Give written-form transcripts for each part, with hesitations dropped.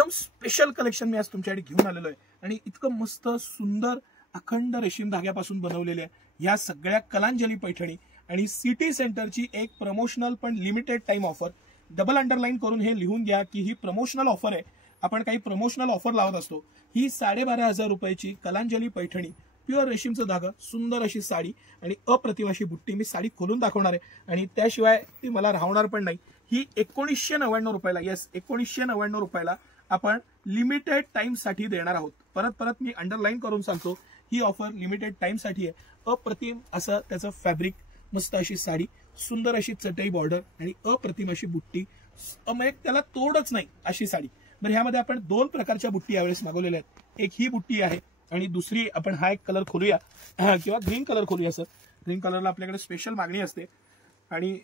एकदम special collection मी आज तुमच्याकडे घेऊन आलेलो आहे आणि इतकं मस्त सुंदर अखंड रेशीम धाग्यापासून बनवलेल्या या सगळ्या कलांजली पैठणी आणि सिटी सेंटरची एक प्रमोशनल पण limited time offer. Double underline करून हे लिहून घ्या की ही प्रमोशनल ऑफर आहे. आपण काही प्रमोशनल ऑफर लावत असतो. ही 12,500 रुपयाची कलांजली पैठणी, प्युअर रेशीमचं धागा, सुंदर अशी साडी आणि अप्रतिम अशी बुट्टी. मी साडी खोलून दाखवणार आहे आणि त्याशिवाय ती मला राहणार पण नाही. ही 1999 रुपयाला, येस 1999 रुपयाला आपण लिमिटेड टाइम साठी देणार आहोत. परत मी अंडरलाईन करून सांगतो, ही ऑफर लिमिटेड टाइम साठी आहे. अप्रतिम असं त्याचं फॅब्रिक, मस्त अशी साडी, सुंदर अशी चटई बॉर्डर आणि अप्रतिम अशी बुट्टी, म्हणजे त्याला तोडच नाही अशी साडी. बरं, ह्यामध्ये आपण 2 प्रकारच्या बुट्टी यावेळेस मागवलेल्या आहेत. एक ही बुट्टी आहे आणि दुसरी आपण हा एक कलर खोलूया किंवा ग्रीन कलर खोलूया. सर, ग्रीन कलरला आपल्याकडे स्पेशल मागणी असते आणि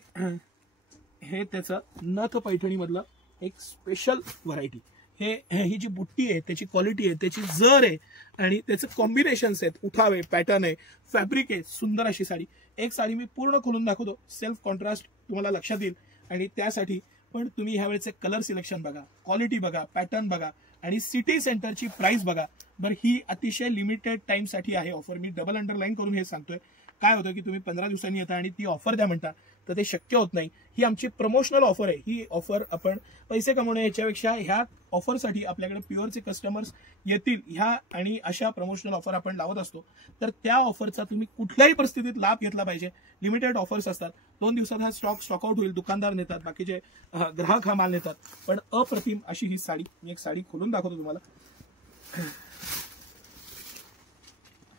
हे त्याचं नथ पैठणी मधलं एक स्पेशल व्हरायटी. ही जी बुट्टी आहे त्याची क्वालिटी आहे, त्याची जर आहे आणि त्याचे कॉम्बिनेशन्स आहेत, उठावे पॅटर्न आहे, फॅब्रिक आहे, सुंदर अशी साडी. एक साडी मी पूर्ण खोलून दाखवतो, सेल्फ कॉन्ट्रास्ट तुम्हाला लक्षात येईल आणि त्यासाठी पण तुम्ही ह्यावेळेचे कलर सिलेक्शन बघा, क्वालिटी बघा, पॅटर्न बघा आणि सिटी सेंटरची प्राइस बघा. बरं, ही अतिशय लिमिटेड टाइम साठी आहे ऑफर. मी डबल अंडरलाईन करून हे सांगतोय. काय होतं की तुम्ही 15 दिवसांनी येता आणि ती ऑफर द्या म्हणता, तर ते शक्य होत नाही. ही आमची प्रमोशनल ऑफर आहे. ही ऑफर आपण पैसे कमवणे याच्यापेक्षा ह्या ऑफरसाठी आपल्याकडे प्युअरचे कस्टमर्स येतील ह्या आणि अशा प्रमोशनल ऑफर आपण लावत असतो. तर त्या ऑफरचा तुम्ही कुठल्याही परिस्थितीत लाभ घेतला पाहिजे. लिमिटेड ऑफर्स असतात. 2 दिवसात हा स्टॉकआउट होईल. दुकानदार नेतात, बाकीचे ग्राहक हा माल नेतात. पण अप्रतिम अशी ही साडी, मी एक साडी खोलून दाखवतो तुम्हाला.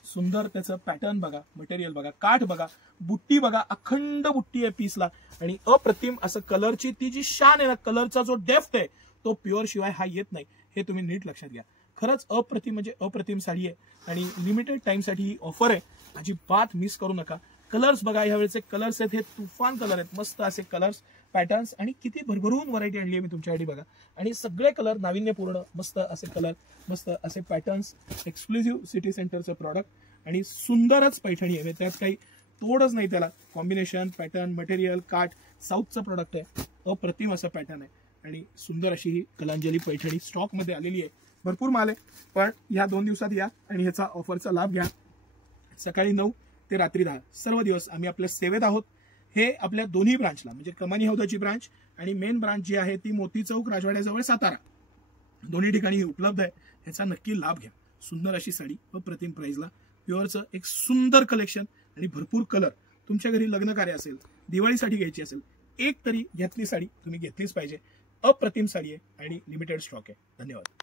सुंदर त्याचं पॅटर्न बघा, मटेरियल बघा, काठ बघा, बुट्टी बघा, अखंड बुट्टी आहे पीसला आणि अप्रतिम असं कलरची ती जी शान आहे ना, कलरचा जो डेप्थ आहे तो प्युअर शिवाय हा येत नाही. हे तुम्ही नीट लक्षात घ्या. खरंच अप्रतिम म्हणजे अप्रतिम साडी आहे आणि लिमिटेड टाइम साठी ही ऑफर आहे. अजिबात मिस करू नका. कलर्स बघा, ह्यावेळेचे कलर्स आहेत हे तुफान कलर आहेत. मस्त असे कलर्स, पॅटर्न्स आणि किती भरभरून व्हरायटी आणली आहे मी तुमच्यासाठी बघा. आणि सगळे कलर नाविन्यपूर्ण, मस्त असे कलर, मस्त असे पॅटर्न्स, एक्सक्लुझिव्ह सिटी सेंटरचं प्रॉडक्ट आणि सुंदरच पैठणी आहे. त्यात काही तोडच नाही. त्याला कॉम्बिनेशन, पॅटर्न, मटेरियल, काठ, साऊथचं प्रॉडक्ट आहे. अप्रतिम असं पॅटर्न आहे आणि सुंदर अशी ही कलांजली पैठणी स्टॉक मध्ये आलेली आहे. भरपूर माल आहे. पण ह्या 2 दिवसात या आणि ह्याचा ऑफरचा लाभ घ्या. सकाळी 9 ते रात्री 10 सर्व दिवस आम्ही आपल्या सेवेत आहोत. हे आपल्या दोन्ही ब्रांचला, म्हणजे कमानी हौदाची ब्रांच आणि मेन ब्रांच जी आहे ती मोती चौक राजवाड्याजवळ सातारा, दोन्ही ठिकाणी ही उपलब्ध आहे. ह्याचा नक्की लाभ घ्या. सुंदर अशी साडी अप्रतिम प्राइसला, प्युअरचं एक सुंदर कलेक्शन आणि भरपूर कलर. तुमच्या घरी लग्न कार्य असेल, दिवाळीसाठी घ्यायची असेल, एक तरी यातली साडी तुम्ही घेतलीच पाहिजे. अप्रतिम साडी आहे आणि लिमिटेड स्टॉक आहे. धन्यवाद.